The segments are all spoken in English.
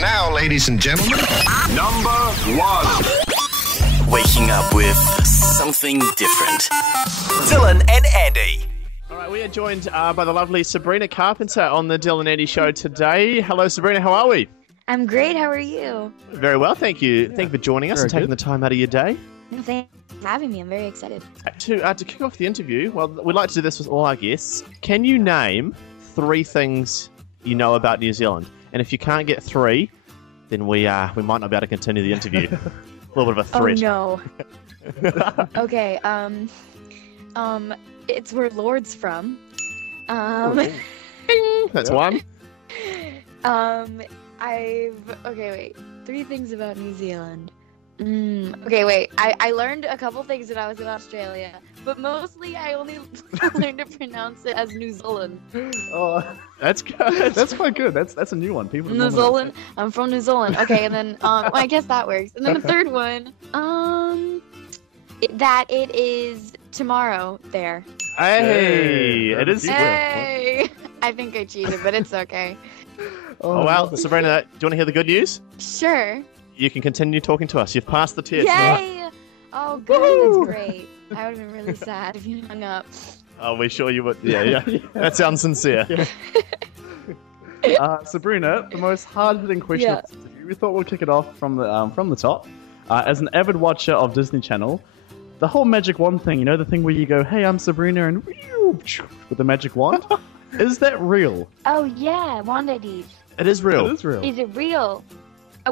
And now, ladies and gentlemen, Number 1. Waking up with something different. Dylan and Andy. All right, we are joined by the lovely Sabrina Carpenter on the Dylan and Andy show today. Hello, Sabrina. How are we? I'm great. How are you? Very well, thank you. Thank you for joining us and taking the time out of your day. Thanks for having me. I'm very excited. To kick off the interview, well, we'd like to do this with all our guests. Can you name 3 things you know about New Zealand? And if you can't get 3, then we might not be able to continue the interview. A little bit of a threat. Oh no. Okay. It's where Lord's from. That's one. Okay, wait. 3 things about New Zealand. Okay, wait. I learned a couple things when I was in Australia, but mostly I only learned to pronounce it as New Zealand. Oh, That's good. that's quite good. That's a new one. People New Zealand. I'm from New Zealand. Okay, and then well, I guess that works. And then the third one, that it is tomorrow there. Hey, it is. Hey! I think I cheated, but it's okay. Oh, well, Sabrina, do you want to hear the good news? Sure. You can continue talking to us. You've passed the test. Yay! Oh, good. That's great. I would have been really sad if you hung up. Are we sure you would? Yeah. That sounds sincere. Sabrina, the most hard-hitting question Yeah. of this interview, we thought we'll kick it off from the top. As an avid watcher of Disney Channel, the whole magic wand thing, you know, the thing where you go, "Hey, I'm Sabrina," and with the magic wand, is that real? Oh, yeah. Wand IDs. It is real. It is real. Is it real?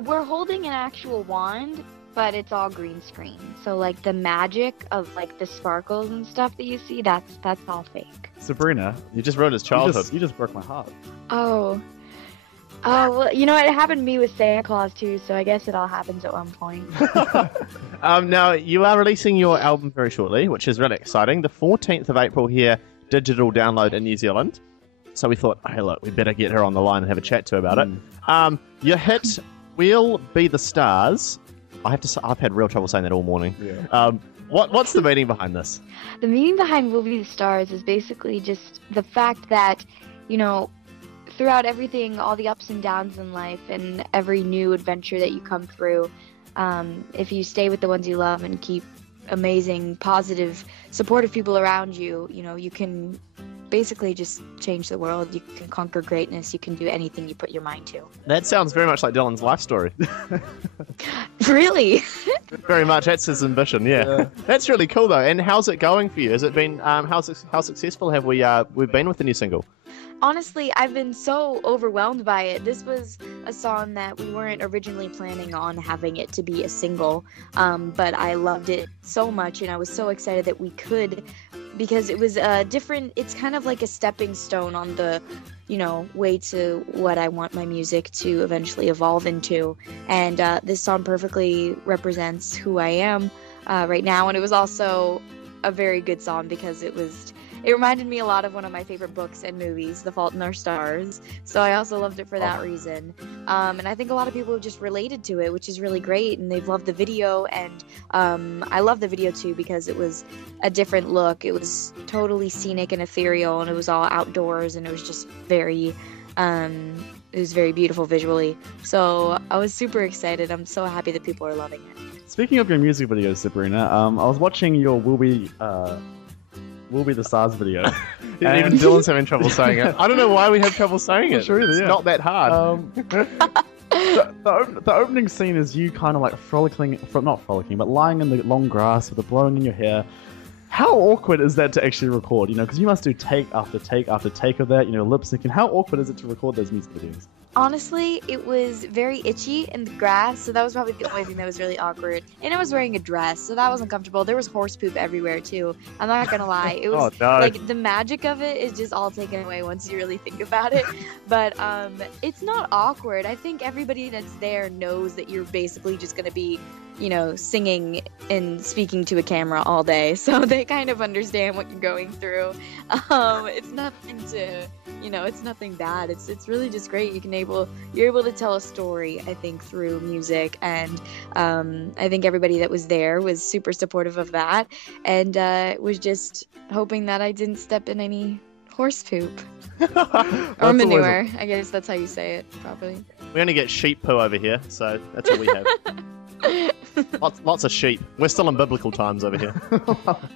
We're holding an actual wand, but it's all green screen. So, like, the magic of, like, the sparkles and stuff that you see, that's all fake. Sabrina, You just ruined his childhood. you just broke my heart. Oh. Oh, well, you know, it happened to me with Santa Claus, too, so I guess it all happens at one point. Now, you are releasing your album very shortly, which is really exciting. The 14th of April here, digital download in New Zealand. So we thought, hey, look, we better get her on the line and have a chat to her about it. Your hit, We'll Be the Stars. I have to say, I've had real trouble saying that all morning. Yeah. What's the meaning behind this? The meaning behind Will Be the Stars is basically just the fact that, you know, throughout everything, all the ups and downs in life and every new adventure that you come through, if you stay with the ones you love and keep amazing, positive, supportive people around you, you know, you can basically just change the world. You can conquer greatness. You can do anything you put your mind to. That sounds very much like Dylan's life story. Really? Very much. That's his ambition, yeah. That's really cool, though. And how's it going for you? Has it been, how successful have we've been with the new single? Honestly, I've been so overwhelmed by it. This was a song that we weren't originally planning on having it to be a single, but I loved it so much, and I was so excited that we could, because it was different. It's kind of like a stepping stone on the, you know, way to what I want my music to eventually evolve into. And this song perfectly represents who I am right now, and it was also a very good song because it reminded me a lot of one of my favorite books and movies, The Fault in Our Stars. So I also loved it for that reason. And I think a lot of people have just related to it, which is really great. And they've loved the video. And I love the video, too, because it was a different look. It was totally scenic and ethereal. And it was all outdoors. And it was just very beautiful visually. So I was super excited. I'm so happy that people are loving it. Speaking of your music videos, Sabrina, I was watching your Will Be the Stars video. Even Dylan's having trouble saying it. I don't know why we have trouble saying it. Sure either, It's yeah. not that hard. The opening scene is you kind of like not frolicking, but lying in the long grass with the blowing in your hair. How awkward is that to actually record? You know, because you must do take after take after take of that. You know, lip syncing. How awkward is it to record those music videos? Honestly, it was very itchy in the grass, so that was probably the only thing that was really awkward. And I was wearing a dress, so that was uncomfortable. There was horse poop everywhere, too. I'm not gonna lie. It was, like, the magic of it is just all taken away once you really think about it. But it's not awkward. I think everybody that's there knows that you're basically just gonna be, you know, singing and speaking to a camera all day. So they kind of understand what you're going through. It's nothing to... You know, it's nothing bad. It's really just great. You're able to tell a story, I think, through music, and I think everybody that was there was super supportive of that, and was just hoping that I didn't step in any Horse poop. That's Or always manure. I guess that's how you say it properly. We only get sheep poo over here, so that's what we have. Lots of sheep. We're still in biblical times over here.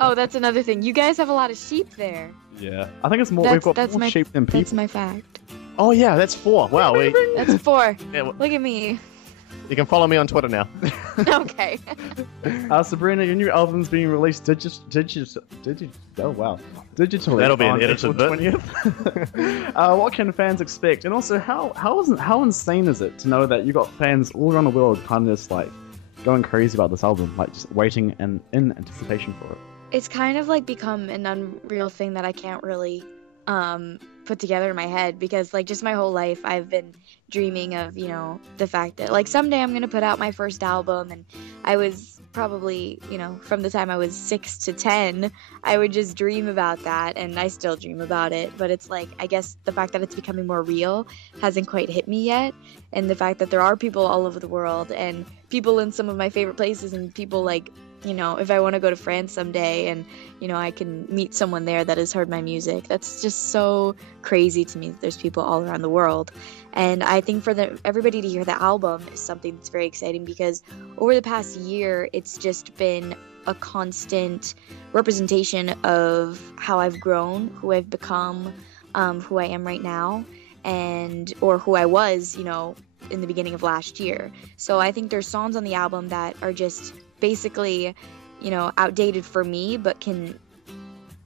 Oh, that's another thing. You guys have a lot of sheep there. Yeah, I think it's more. We've got more sheep than people. That's my fact. Oh yeah, that's 4. Wow, That's 4. yeah, well, Look at me. you can follow me on Twitter now. Okay. Sabrina, your new album's being released oh wow, digitally. That'll be an on edited April bit. 20th. What can fans expect? And also, how insane is it to know that you got fans all around the world kind of just like going crazy about this album, like just waiting and in anticipation for it? It's kind of like become an unreal thing that I can't really put together in my head, because like just my whole life I've been dreaming of, you know, the fact that like someday I'm gonna put out my first album. And I was probably, you know, from the time I was 6 to 10, I would just dream about that, and I still dream about it. But it's like, I guess the fact that it's becoming more real hasn't quite hit me yet, and the fact that there are people all over the world, and people in some of my favorite places, and people like, you know, if I want to go to France someday and, you know, I can meet someone there that has heard my music, that's just so crazy to me that there's people all around the world. And I think for everybody to hear the album is something that's very exciting, because over the past year, it's just been a constant representation of how I've grown, who I've become, who I am right now, or who I was, you know, in the beginning of last year. So I think there's songs on the album that are just basically, you know, outdated for me, but can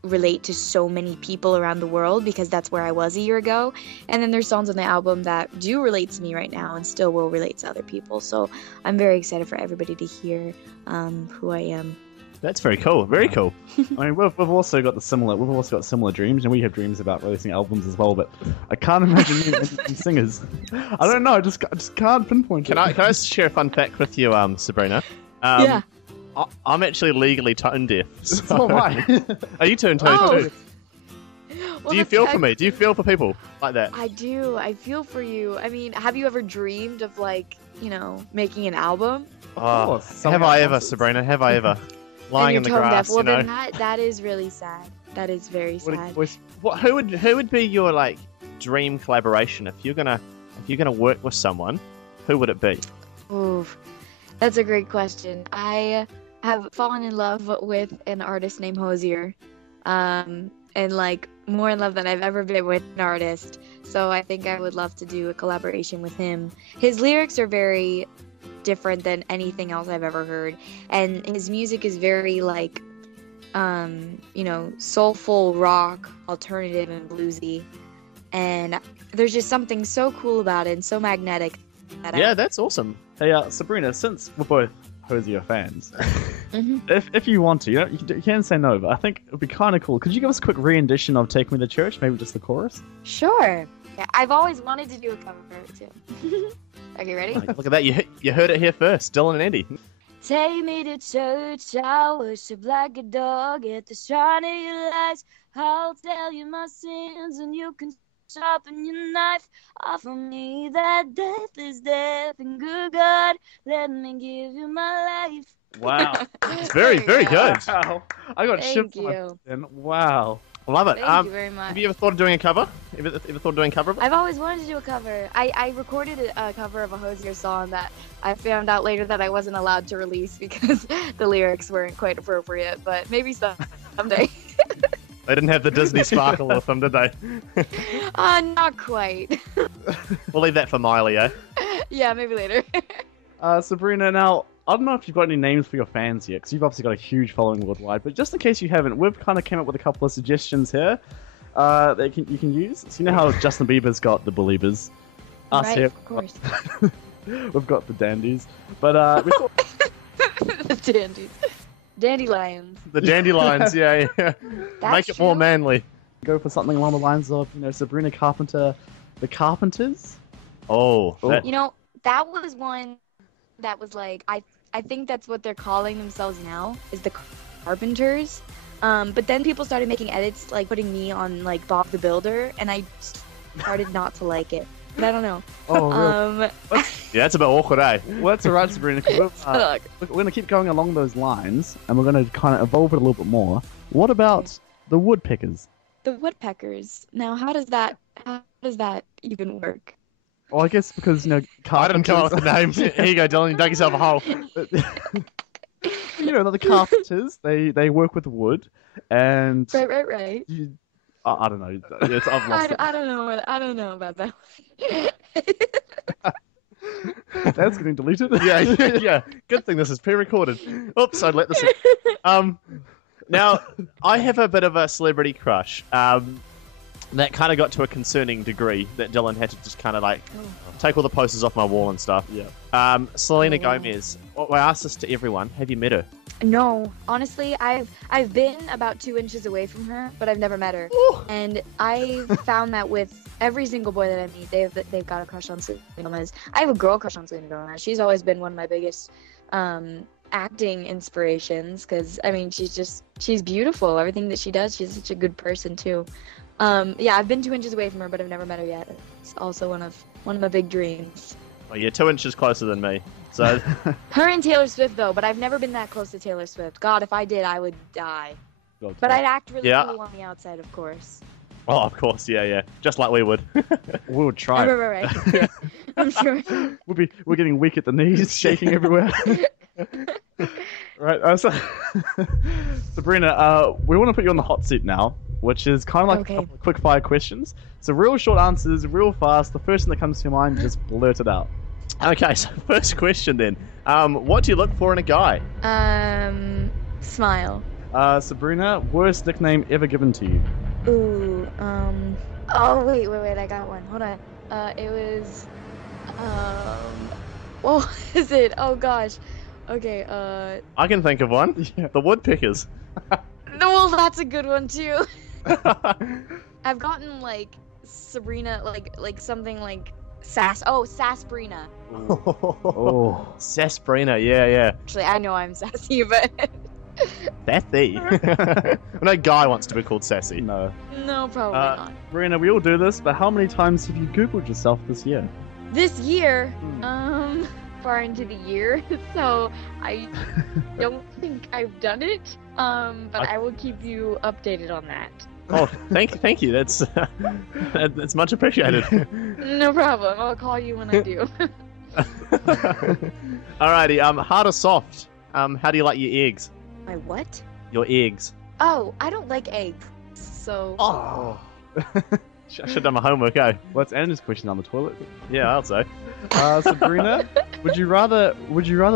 relate to so many people around the world, because that's where I was a year ago. And then there's songs on the album that do relate to me right now and still will relate to other people. So I'm very excited for everybody to hear who I am. That's very cool. Very cool. I mean, we've also got similar dreams, and we have dreams about releasing albums as well. But I can't imagine you being singers. I don't know. I just can't pinpoint Can it. I share a fun fact with you, Sabrina? Yeah. I'm actually legally tone deaf. So am I. Are you tone deaf Oh. too? Well, Do you feel for me? Do you feel for people like that? I do. I feel for you. I mean, have you ever dreamed of, like, you know, making an album? Oh, course. have I ever, Concerts. Sabrina? Have I ever? Lying in And the you're tone grass, deaf. Well, you know. then that is really sad. That is very sad. Who would be your like dream collaboration if you're gonna work with someone? Who would it be? Oof. That's a great question. I have fallen in love with an artist named Hosier. And like more in love than I've ever been with an artist. So I think I would love to do a collaboration with him. His lyrics are very different than anything else I've ever heard. And his music is very like, you know, soulful rock, alternative and bluesy. And there's just something so cool about it and so magnetic. Yeah, that's awesome. Hey, Sabrina, since we're both Hosier fans, Mhm. if you want to, you know, you can say no, but I think it would be kind of cool. Could you give us a quick rendition of "Take Me to Church"? Maybe just the chorus. Sure. Yeah, I've always wanted to do a cover too. Okay, ready? Look at that. You heard it here first. Dylan and Andy. Take me to church, I worship like a dog at the shrine of your lies. I'll tell you my sins and you can sharpen your knife. Offer me that death is death, and good God, let me give you my life. Wow. It's very, very good. Wow. I got Thank shipped you. Wow. I love it. Thank you very much. Have you ever thought of doing a cover? Ever thought of doing a cover? I've always wanted to do a cover. I recorded a cover of a Hosier song that I found out later that I wasn't allowed to release because the lyrics weren't quite appropriate, but maybe someday. They didn't have the Disney sparkle with them, did they? Not quite. We'll leave that for Miley, eh? Yeah, maybe later. Sabrina, now, I don't know if you've got any names for your fans yet, because you've obviously got a huge following worldwide, but just in case you haven't, we've kind of came up with a couple of suggestions here that you can use. So you know how Justin Bieber's got the Beliebers? Us Right, here, of course. we've got the Dandies. But we thought, The dandies. Dandelions. The dandelions, yeah. Make it more true. manly. go for something along the lines of, you know, Sabrina Carpenter, the Carpenters. Oh, Oh. that- You know, that was one that was like, I think that's what they're calling themselves now, is the Carpenters. But then people started making edits, like putting me on like Bob the Builder, and I started not to like it. But I don't know. Oh, really? yeah, that's a bit awkward, eh? Well, that's alright, Sabrina. 'Cause we're going to keep going along those lines, and we're going to kind of evolve it a little bit more. What about the Woodpeckers? the woodpeckers. Now, how does that even work? Well, I guess because, I didn't come up with the name. Here you go, Dylan. You dug yourself a hole. The carpenters, they work with wood, and Right. I don't know. Yes, I've lost it. I don't know. I don't know about that. That's getting deleted. Yeah. Good thing this is pre-recorded. Oops, I'd let this in. Now, I have a bit of a celebrity crush. That kind of got to a concerning degree that Dylan had to just kind of take all the posters off my wall and stuff. Yeah. Selena Oh, wow. Gomez. Well, I asked this to everyone. Have you met her? No, honestly, I've been about 2 inches away from her, but I've never met her. And I've found that with every single boy that I meet, they've got a crush on Selena Gomez. I have a girl crush on Selena Gomez. She's always been one of my biggest acting inspirations because I mean she's beautiful. Everything that she does, she's such a good person too. Yeah, I've been 2 inches away from her, but I've never met her yet. It's also one of my big dreams. Well, you're 2 inches closer than me. So Her and Taylor Swift, though, but I've never been that close to Taylor Swift. God, if I did, I would die. But I'd act really cool on the outside, of course. Oh, of course, yeah. Just like we would. We would try. Right. I'm sure. We're getting weak at the knees, shaking everywhere. Right. So, Sabrina, we want to put you on the hot seat now, which is kind of like a couple of quick fire questions. So real short answers, real fast. The first thing that comes to your mind, just blurt it out. Okay, so first question then. What do you look for in a guy? Smile. Sabrina, worst nickname ever given to you? Ooh, oh, wait, I got one. Hold on. It was, what was it? Oh, gosh. Okay, I can think of one. Yeah. The Woodpeckers. no, well, that's a good one, too. I've gotten, Sabrina, something like Sabrina. Oh. Sabrina, yeah. Actually, I know I'm sassy, but Sassy. No guy wants to be called sassy. No. no, probably not. Sabrina, we all do this, but how many times have you Googled yourself this year? This year, far into the year, so I don't think I've done it. But I will keep you updated on that. Oh, thank you. That's much appreciated. No problem. I'll call you when I do. Alrighty. Hard or soft? How do you like your eggs? My what? Your eggs. Oh, I don't like eggs. So. Oh. I should have done my homework, eh? Well, that's Andrew's question on the toilet. Yeah, I'll say. Sabrina, would you rather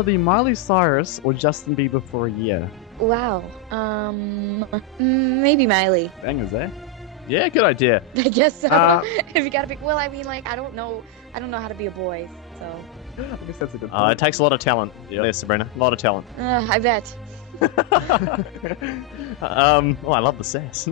be Miley Cyrus or Justin Bieber for a year? Wow. Maybe Miley. Bangers, eh? Yeah, good idea. I guess so. If you gotta pick, well, I mean, I don't know how to be a boy, so. I guess that's a good point. It takes a lot of talent. Yep. There, Sabrina. A lot of talent. I bet. I love the sass.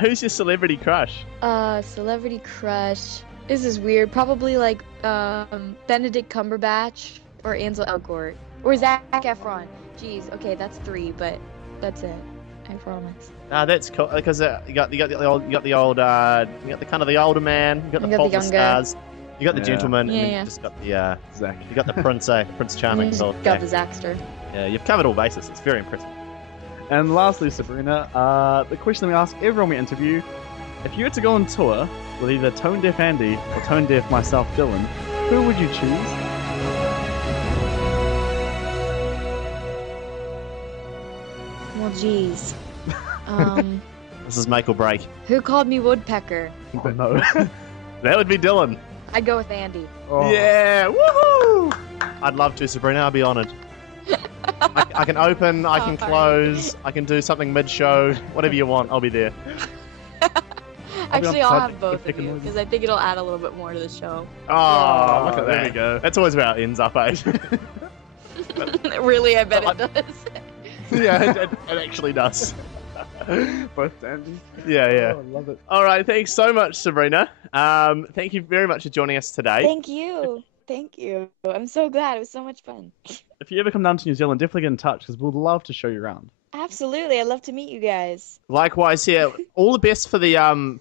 Who's your celebrity crush? Celebrity crush. This is weird. Probably Benedict Cumberbatch or Ansel Elgort or Zac Efron. Jeez. Okay, that's 3, but that's it. I promise. That's cool because you got the older man, you got the pop stars, you got the gentleman, and then you just got the Zach. you got the Prince Charming. So Got the Zackster. yeah, you've covered all bases. It's very impressive. And lastly, Sabrina, the question that we ask everyone we interview: if you had to go on tour with either Tone Deaf Andy or Tone Deaf myself, Dylan, who would you choose? Well, jeez. This is make or break. Who called me Woodpecker? Oh, no. That would be Dylan. I'd go with Andy. Oh. Yeah, woohoo! I'd love to, Sabrina. I'd be honoured. I can open, I can close, I can do something mid-show, whatever you want. I'll be there. Actually, on I'll side have both of picking you noises. because I think it'll add a little bit more to the show. Oh, look at there that. we go. That's always where it ends up, eh? Really, I bet it does. Yeah, it actually does. Both Andy. Yeah. Oh, I love it. All right, thanks so much, Sabrina. Thank you very much for joining us today. Thank you. I'm so glad. It was so much fun. If you ever come down to New Zealand, definitely get in touch because we'd love to show you around. Absolutely. I'd love to meet you guys. Likewise, here. All the best for the album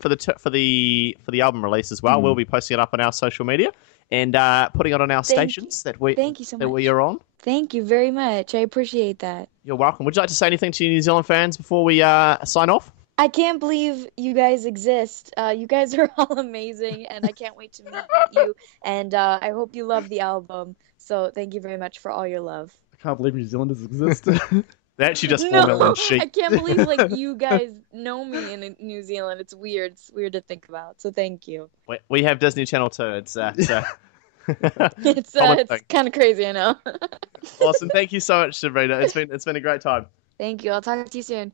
release as well. We'll be posting it up on our social media and putting it on our stations Thank you so that much. we are on. Thank you very much. I appreciate that. You're welcome. Would you like to say anything to New Zealand fans before we sign off? I can't believe you guys exist. You guys are all amazing, and I can't wait to meet you. And I hope you love the album. So thank you very much for all your love. I can't believe New Zealanders exist. They're actually just 4 No, million I sheep. can't believe like you guys know me in New Zealand. It's weird. It's weird to think about. So thank you. We have Disney Channel too. It's It's common it's thing. kind of crazy, I know. Awesome. Thank you so much, Sabrina. It's been a great time. Thank you. I'll talk to you soon.